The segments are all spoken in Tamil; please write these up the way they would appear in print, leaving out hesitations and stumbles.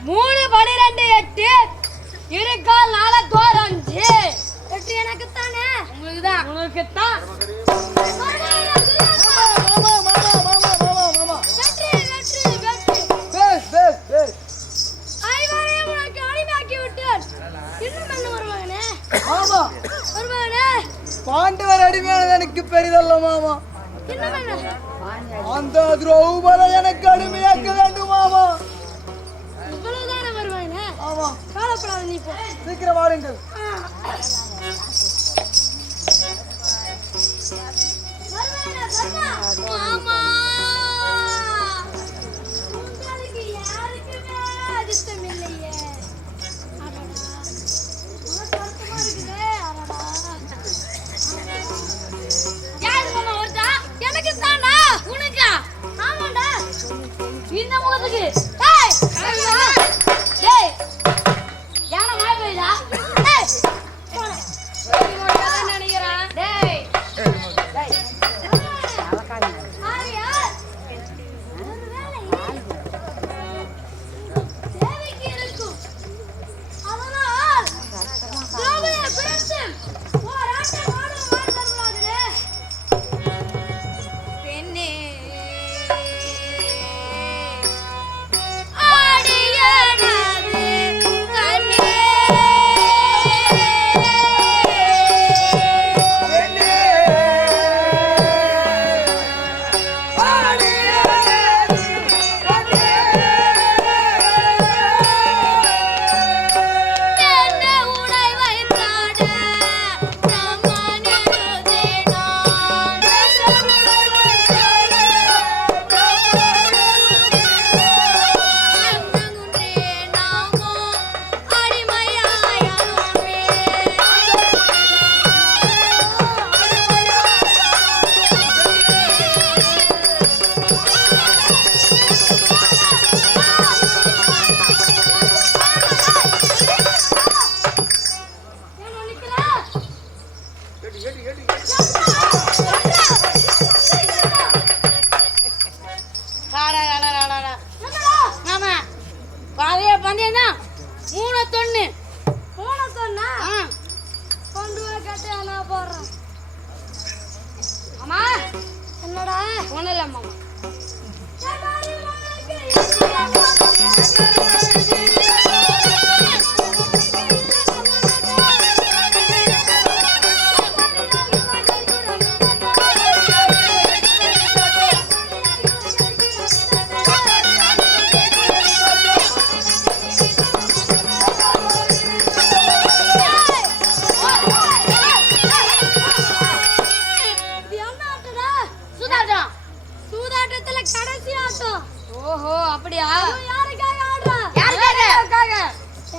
3 12 8 இருக்கால் 4 தோர் 5 வெற்றி எனக்கு தானே உங்களுக்கு தான் உங்களுக்கு தான் வெற்றி வெற்றி வெற்றி ஐவரே உனக்கு அடிமையாக்கி விட்டேன் இன்னும் என்ன வருவாங்கனே மாமா வருவாங்கனே பாண்டவர் அடிமையானது எனக்கு பெரிதல்ல மாமா. இன்னும் என்ன அந்த திரௌபதி எனக்கு அடிமையாக்க வேண்டும் மாமா. இவ்வளவுதானே வருவாங்கனே ஆமா காலப்படாத நீ போ சீக்கிரம் வாருங்கள். மாமா உங்களுக்கு யாருக்குமே அதிர்ஷ்டம் இல்லையே அடடா உனக்கு வருத்தமா இருக்குதே அடடா யாரு மாமா வருதா எனக்கு தானா உனக்கா ஆமாடா இந்த முகத்துக்கு டேய் டேய் யார மாய் போயிடா டேய் போடா இவன் நினைக்கிறான் டேய் ஆரியா ஒருவேளை தேவைக்கு இருக்கும் அதனால் திரௌபதியை பிடித்து போராட்டம் ஆடுவார் தருவார்களே பெண்ணே ஆடியனது கண்ணே என்ன உனை வைத்தாட நம்மனிருதே நான் அங்கங்குன்றே நாமோ அடிமையாயாமே ஏன் நிக்கிறா மாமா பாதைய பந்தேனா 3 தொன்னு போன சொன்னா கொண்டு வர கட்டை நான் போடுறேன் மாமா என்னடா ஒண்ணு இல்ல மாமா இது என்ன ஆட்டடா சுதாட்டம் சூதாட்டத்துல கடைசி ஆட்டம் ஓஹோ அப்படியா அது யாருக்காக ஆடுறா யாருக்காக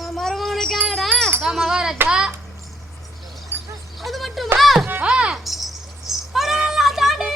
என் மருமகனுக்காகடா அதான் மகாராஜா அது மட்டுமா ஆ அடடா, தாண்டி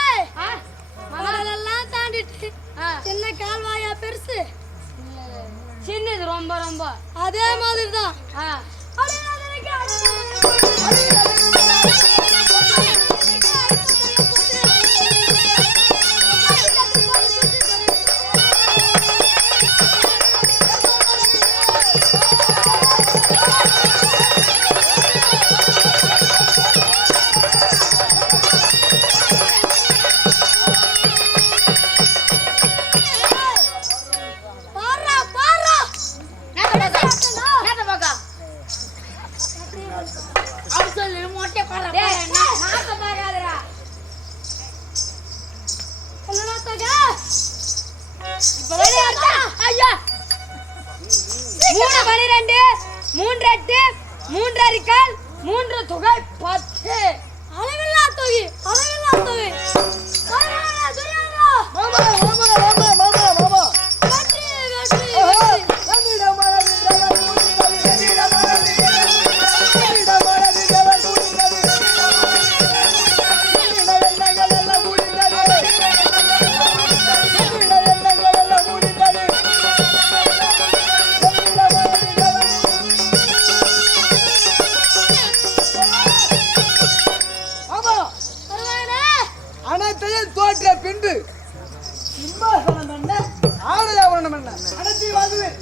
ஏய், ஆ மகளெல்லாம் தாண்டிட்டு ஆ சின்ன கால்வாயா பெருசு சின்னது ரொம்ப ரொம்ப அதே மாதிரி தான் ஆ பாரா பாரா நேத்த பாக்கா அவ சொல்லு மொட்டை பாரு டேய் நாக்க பாக்காதடா என்னடா தக இப்பவே அடா ஐயா 3 12 3 8 3 அரிக்கால் 3 தொகை 10 அளவில்லா தொகை அளவில்லா தொகை பாரா துரியானா மாமா மாமா மாமா மாமா மாமா வெற்றி வெற்றி ஓஹோ வெற்றி நந்திட மரதி தேவர் கூடினது நந்திட மரதி தேவர் கூடினது வென்று சிம்மாசனம் என்ன ஆடலாவரணம் என்ன அனைத்தையும் வாங்குவேன்